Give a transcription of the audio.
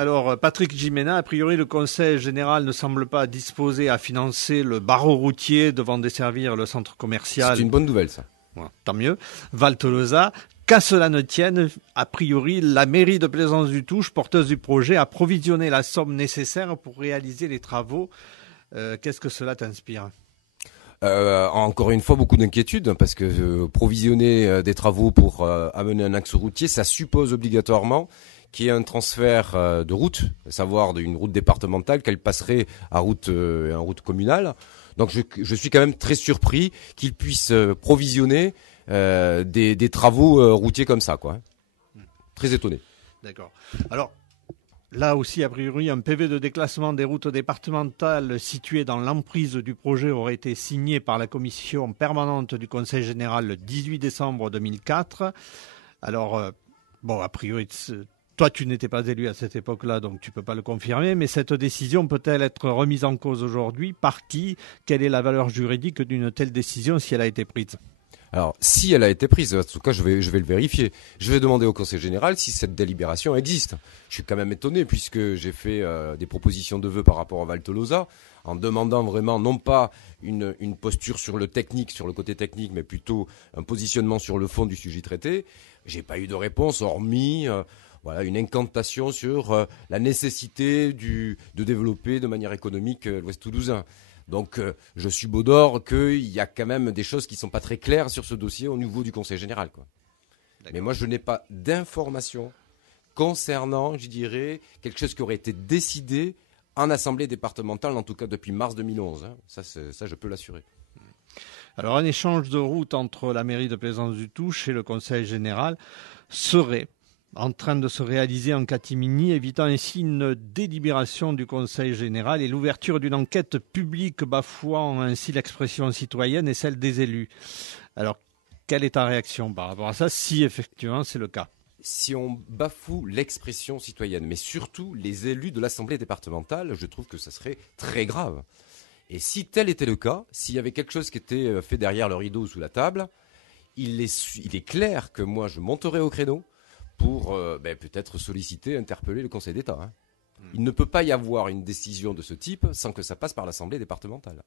Alors, Patrick Gimena, a priori, le Conseil général ne semble pas disposé à financer le barreau routier devant desservir le centre commercial. C'est une bonne nouvelle, ça. Voilà, tant mieux. Val Tolosa. Qu'à cela ne tienne, a priori, la mairie de Plaisance-du-Touche, porteuse du projet, a provisionné la somme nécessaire pour réaliser les travaux. Qu'est-ce que cela t'inspire ? Encore une fois, beaucoup d'inquiétudes, parce que provisionner des travaux pour amener un axe routier, ça suppose obligatoirement qu'il y ait un transfert de route, à savoir d'une route départementale qu'elle passerait en route communale. Donc je suis quand même très surpris qu'ils puissent provisionner des travaux routiers comme ça, quoi. Très étonné. D'accord. Alors, là aussi, a priori, un PV de déclassement des routes départementales situées dans l'emprise du projet aurait été signé par la commission permanente du Conseil général le 18 décembre 2004. Alors, bon, a priori, toi, tu n'étais pas élu à cette époque-là, donc tu ne peux pas le confirmer, mais cette décision peut-elle être remise en cause aujourd'hui ? Par qui ? Quelle est la valeur juridique d'une telle décision si elle a été prise ? Alors, si elle a été prise, en tout cas, je vais le vérifier. Je vais demander au Conseil général si cette délibération existe. Je suis quand même étonné puisque j'ai fait des propositions de vœux par rapport à Val Tolosa en demandant vraiment non pas une posture sur le côté technique, mais plutôt un positionnement sur le fond du sujet traité. J'ai pas eu de réponse hormis une incantation sur la nécessité de développer de manière économique l'Ouest toulousain. Donc, je suis beau d'or qu'il y a quand même des choses qui sont pas très claires sur ce dossier au niveau du Conseil général, quoi. Mais moi, je n'ai pas d'informations concernant, je dirais, quelque chose qui aurait été décidé en assemblée départementale, en tout cas depuis mars 2011. Hein. Ça, je peux l'assurer. Alors, un échange de route entre la mairie de Plaisance-du-Touche et le Conseil général serait en train de se réaliser en catimini, évitant ainsi une délibération du Conseil général et l'ouverture d'une enquête publique bafouant ainsi l'expression citoyenne et celle des élus. Alors, quelle est ta réaction par rapport à ça, si effectivement c'est le cas ? Si on bafoue l'expression citoyenne, mais surtout les élus de l'Assemblée départementale, je trouve que ça serait très grave. Et si tel était le cas, s'il y avait quelque chose qui était fait derrière le rideau ou sous la table, il est clair que moi je monterai au créneau pour peut-être solliciter, interpeller le Conseil d'État. Hein. Il ne peut pas y avoir une décision de ce type sans que ça passe par l'Assemblée départementale.